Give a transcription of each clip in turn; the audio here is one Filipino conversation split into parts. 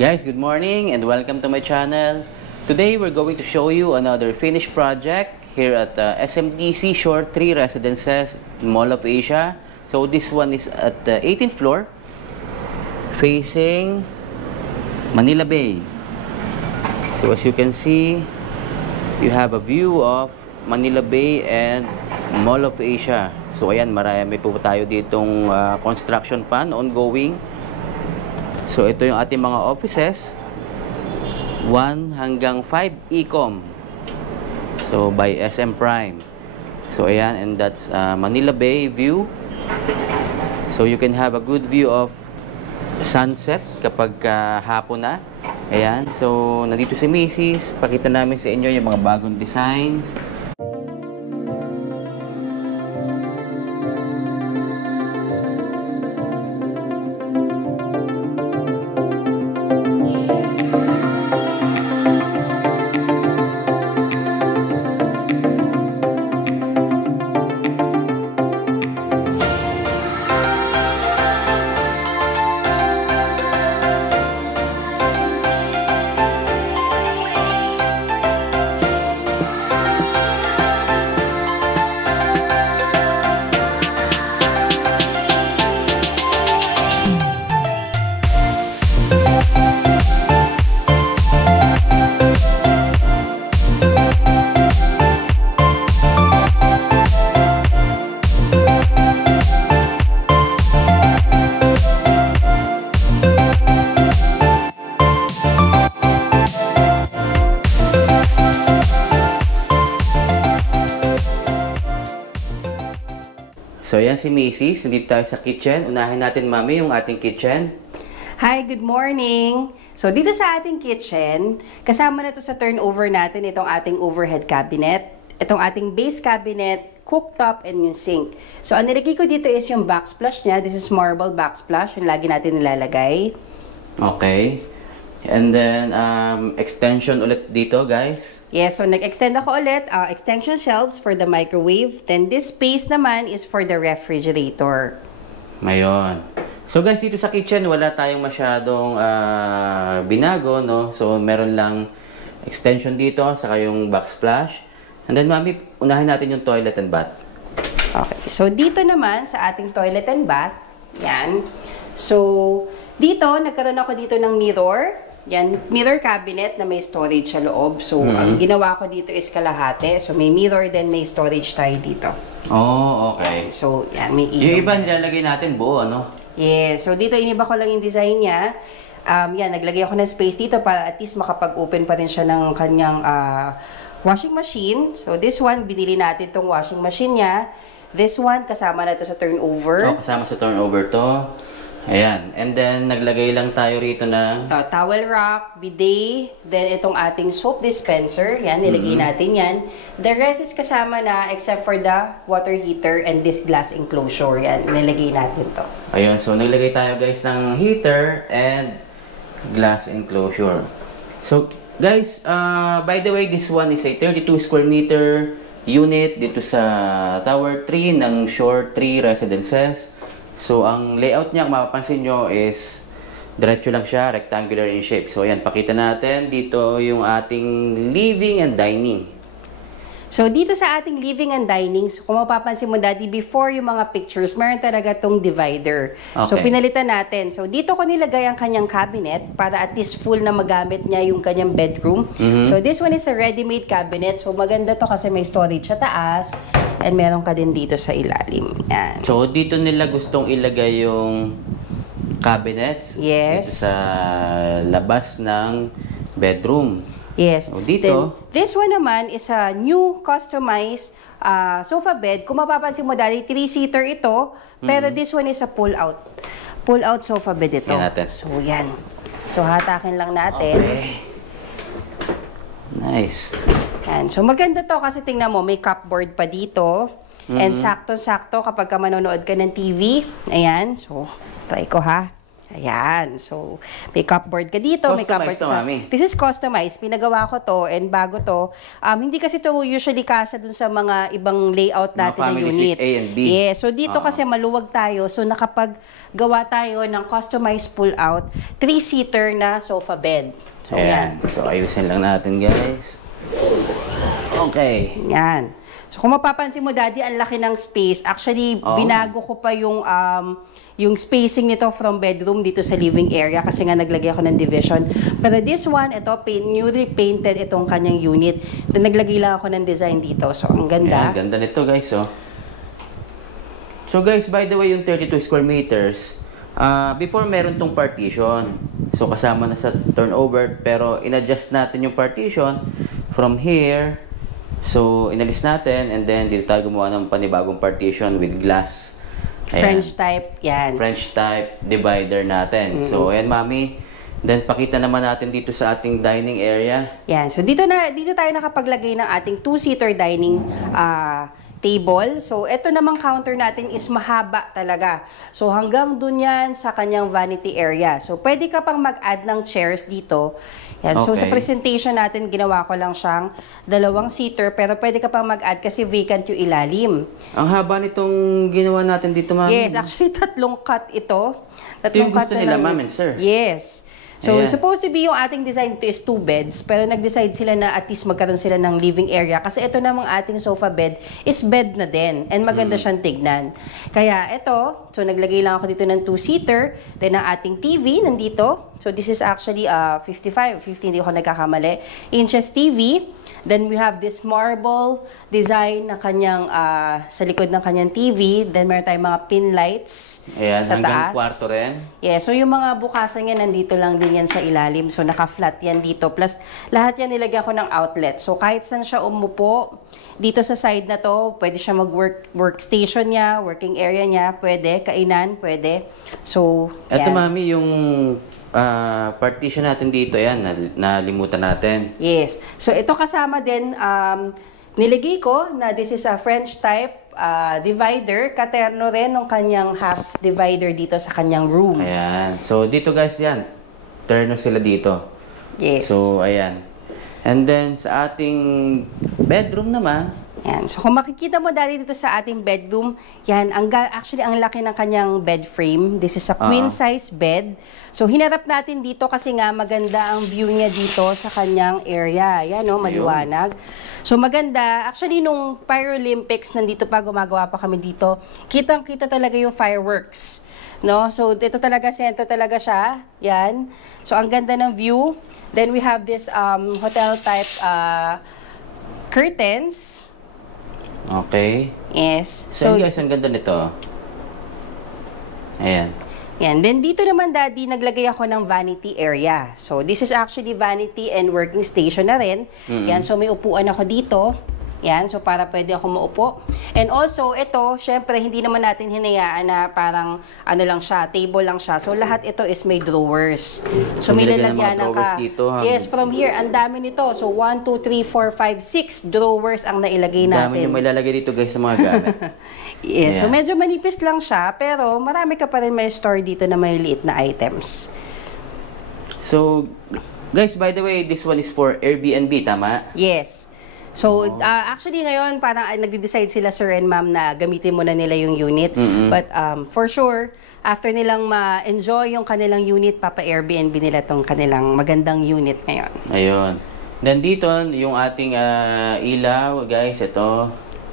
Guys, good morning and welcome to my channel. Today we're going to show you another finished project here at SMTC Shore 3 Residences, Mall of Asia. So this one is at the 18th floor, facing Manila Bay. So as you can see, you have a view of Manila Bay and Mall of Asia. So ayan, marami po tayo ditong construction pan ongoing. So ito yung ating mga offices, 1 hanggang 5 Ecom. So by SM Prime. So ayan, and that's Manila Bay view. So you can have a good view of sunset kapag hapon na. Ayan, so nandito si Mrs. Pakita namin sa inyo yung mga bagong designs. So ayan si Macy's, nandito tayo sa kitchen. Unahin natin, Mami, yung ating kitchen. Hi, good morning! So dito sa ating kitchen, kasama na to sa turnover natin itong ating overhead cabinet, itong ating base cabinet, cooktop, and yung sink. So ang nilagay ko dito is yung backsplash niya. This is marble backsplash, yung lagi natin nilalagay. Okay. And then, extension ulit dito, guys. Yes, so nag-extend ako ulit, extension shelves for the microwave. Then this space naman is for the refrigerator. Mayon. So guys, dito sa kitchen, wala tayong masyadong binago, no? So meron lang extension dito, saka yung backsplash. And then, Mami, unahin natin yung toilet and bath. Okay, so dito naman sa ating toilet and bath, yan. So, dito, nagkaroon ako dito ng mirror. Yan, mirror cabinet na may storage sa loob. So, ang ginawa ko dito is kalahati. So, may mirror, then may storage tayo dito. Oh, okay. Yan. So, yan, may ilaw. Yung iba, nilalagay natin buo, ano? Yeah. So, dito, iniba ko lang yung design niya. Yan, naglagay ako ng space dito para at least makapag-open pa rin siya ng kanyang washing machine. So, this one, binili natin tong washing machine niya. This one, kasama na to sa turnover. Oh, kasama sa turnover to. Ayan. And then, naglagay lang tayo rito ng towel rack, bidet, then itong ating soap dispenser. Yan, nilagay natin yan. The rest is kasama na except for the water heater and this glass enclosure. Yan, nilagay natin to. Ayun. So, naglagay tayo, guys, ng heater and glass enclosure. So, guys, by the way, this one is a 32 square meter unit dito sa Tower 3 ng Shore 3 Residences. So, ang layout niya, kung mapapansin nyo, is diretso lang siya, rectangular in shape. So, ayan, pakita natin. Dito yung ating living and dining. So, dito sa ating living and dining, so kung mapapansin mo, Daddy, before yung mga pictures, meron talaga tong divider. Okay. So, pinalitan natin. So, dito ko nilagay ang kanyang cabinet para at least full na magamit niya yung kanyang bedroom. So, this one is a ready-made cabinet. So, maganda to kasi may storage sa taas. And meron ka din dito sa ilalim. Yan. So, dito nila gustong ilagay yung cabinets. Yes. Dito sa labas ng bedroom. Yes. So, dito. Then, this one naman is a new customized sofa bed. Kung mapapansin mo, dahil 3-seater ito, pero this one is a pull-out. Pull-out sofa bed ito. Yan natin. So, yan. So, hatakin lang natin. Okay. Nice. Yan. So, maganda to kasi tingnan mo, may cupboard pa dito. And sakto-sakto kapag ka manonood ka ng TV. Ayan. So, try ko ha. Ayan. So, may cupboard ka dito, may cupboard Customized to, Mami. This is customized. Pinagawa ko to and bago to. Hindi kasi to usually kasya dun sa mga ibang layout natin na family unit. suite A and B. Yeah. So, dito kasi maluwag tayo. So, nakapaggawa tayo ng customized pull-out 3-seater na sofa bed. So, Ayan. So, ayusin lang natin, guys. Okay. Yan. So, kung mapapansin mo, Daddy, ang laki ng space. Actually, binago ko pa yung spacing nito from bedroom dito sa living area kasi nga naglagay ako ng division. Pero this one, ito, newly painted itong kanyang unit. Then, naglagay lang ako ng design dito. So, ang ganda. Ayan, ganda nito, guys, oh. So, guys, by the way, yung 32 square meters, before meron tong partition. So, kasama na sa turnover, pero in-adjust natin yung partition from here. So, inalis natin, and then dito tayo gumawa ng panibagong partition with glass. Ayan. French type, yan. French type divider natin. So, ayan, Mami. Then, pakita naman natin dito sa ating dining area. Yan. So, dito tayo nakapaglagay ng ating 2-seater dining table. So, ito namang counter natin is mahaba talaga. So, hanggang dun yan sa kanyang vanity area. So, pwede ka pang mag-add ng chairs dito. Yan. So, sa presentation natin, ginawa ko lang siyang 2-seater, pero pwede ka pang mag-add kasi vacant yung ilalim. Ang haba nitong ginawa natin dito, Mami. Yes, actually, 3 cut ito. Ito yung gusto nila, Ma'am and Sir. Yes. So, Ayan. supposed to be yung ating design ito is 2 beds, pero nag-decide sila na at least magkaroon sila ng living area kasi ito namang ating sofa bed is bed na din and maganda siyang tignan. Kaya ito, so naglagay lang ako dito ng 2-seater, then ang ating TV nandito. So, this is actually 50 hindi ako nagkakamali, inches TV. Then we have this marble design na kanyang sa likod ng kanyang TV. Then meron tayong mga pin lights sa hanggang taas. kwarto rin. Yeah, so yung mga bukasan yan nandito lang din yan sa ilalim. So naka-flat yan dito. Plus lahat yan nilagyan ko ng outlet. So kahit saan siya umupo, dito sa side na to, pwede siya workstation niya, working area niya, pwede, kainan, pwede. So, Ito, yan. Mami, yung partition natin dito, yan, nalimutan natin. Yes. So, ito kasama din, nilagay ko na this is a French type divider. Katerno rin ng kanyang half divider dito sa kanyang room. Ayan. So, dito guys, yan. Terno sila dito. Yes. So, ayan. And then, sa ating bedroom naman, Yan. So, kung makikita mo dali dito sa ating bedroom, yan, actually, ang laki ng kanyang bed frame. This is a queen size bed. So, hinarap natin dito kasi nga maganda ang view niya dito sa kanyang area. Yan, no, maliwanag. So, maganda. Actually, nung Paralympics, nandito pa, gumagawa pa kami dito, kitang-kita talaga yung fireworks. No? So, ito talaga, sentro talaga siya. Yan. So, ang ganda ng view. Then, we have this hotel type curtains. okay. Yes. So, guys, ang ganda nito. Ayan. Yan. Then, dito naman, Daddy, naglagay ako ng vanity area. So, this is actually vanity and working station na rin. Yan. So, may upuan ako dito. Yan. So, para pwede ako maupo. And also, ito, syempre, hindi naman natin hinayaan na parang, ano lang siya, table lang siya. So, lahat ito is may drawers. So, may lalagyan ka. Yes, from here, ang dami nito. So, 1, 2, 3, 4, 5, 6 drawers ang nailagay natin. Dami yung may lalagay dito, guys, sa mga gamit. Yes, so medyo manipis lang siya, pero marami ka pa rin may store dito na may liit na items. So, guys, by the way, this one is for Airbnb, tama? Yes. So, actually ngayon, parang nagde-decide sila, sir and ma'am, na gamitin muna nila yung unit. But for sure, after nilang ma-enjoy yung kanilang unit, papa-Airbnb nila tong kanilang magandang unit ngayon. Ayun. Then dito, yung ating ilaw, guys, ito.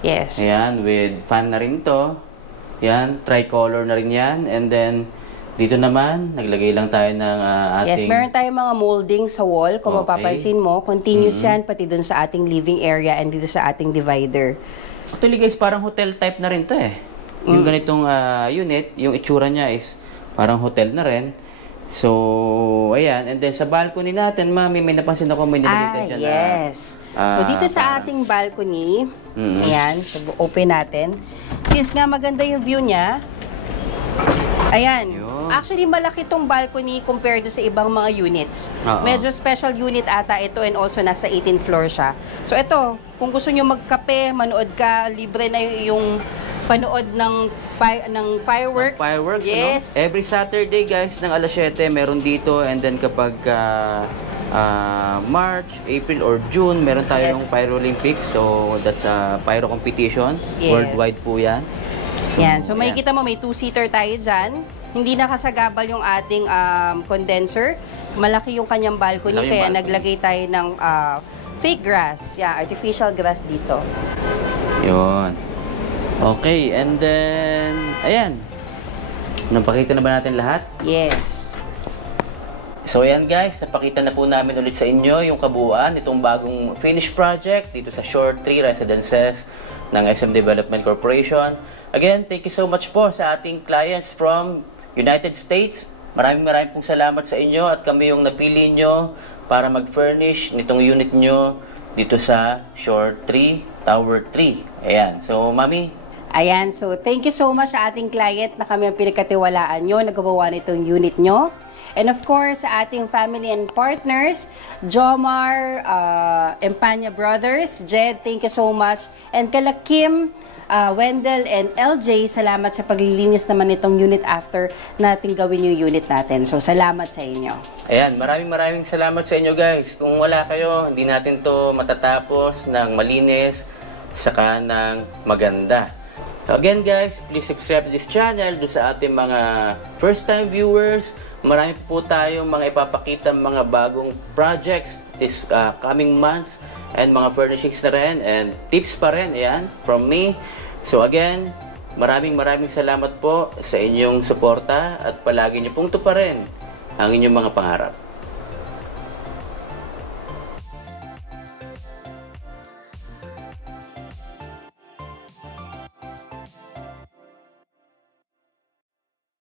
Yes. Ayan, with fan na rin to. Yan, tricolor na rin yan. And then, dito naman, naglagay lang tayo ng ating... Yes, meron tayong mga molding sa wall. Kung mapapansin mo, continuous yan, pati dun sa ating living area and dito sa ating divider. Actually guys, parang hotel type na rin to eh. Yung ganitong unit, yung itsura niya is parang hotel na rin. So, ayan. And then sa balcony natin, Mami, may napansin ako may nilagay ka dyan. Yes. So, dito sa ating balcony, ayan, so open natin. Since nga maganda yung view niya, ayan. Actually, malaki tong balcony compared to sa ibang mga units. Medyo special unit ata ito and also nasa 18th floor siya. So, ito, kung gusto nyo magkape, manood ka, libre na yung panood ng fireworks. Fireworks, yes. ano? Every Saturday, guys, ng alas 7, meron dito. And then kapag March, April, or June, meron tayong Pyro Olympics. So, that's a pyro competition. Yes. Worldwide po yan. Yan. So, makikita mo, may 2-seater tayo dyan. Hindi nakasagabal yung ating condenser. Malaki yung kanyang balcony, kaya naglagay tayo ng fake grass. Yeah, artificial grass dito. Yun. Okay, and then, ayan. Napakita na ba natin lahat? Yes. So, ayan guys, napakita na po namin ulit sa inyo yung kabuuan itong bagong finished project dito sa Shore 3 Residences ng SM Development Corporation. Again, thank you so much po sa ating clients from United States. Maraming pong salamat sa inyo at kami yung napili nyo para mag-furnish nitong unit nyo dito sa Shore 3, Tower 3. Ayan. So, Mami? Ayan. So, thank you so much sa ating client na kami ang pinagkatiwalaan nyo, nagawa nitong unit nyo. And of course, sa ating family and partners, Jomar, Empanya Brothers, Jed, thank you so much. And kala Kim, Wendell, and LJ, salamat sa paglilinis naman nitong unit after natin gawin yung unit natin. So, salamat sa inyo. Ayan, maraming salamat sa inyo guys. Kung wala kayo, hindi natin to matatapos ng malinis, saka ng maganda. So again guys, please subscribe to this channel. Do sa ating mga first-time viewers, marami po tayong mga ipapakita mga bagong projects this coming months and mga furnishings na rin and tips pa rin, ayan, from me. So again, maraming salamat po sa inyong suporta at palagi niyo pong tuparin ang inyong mga pangarap.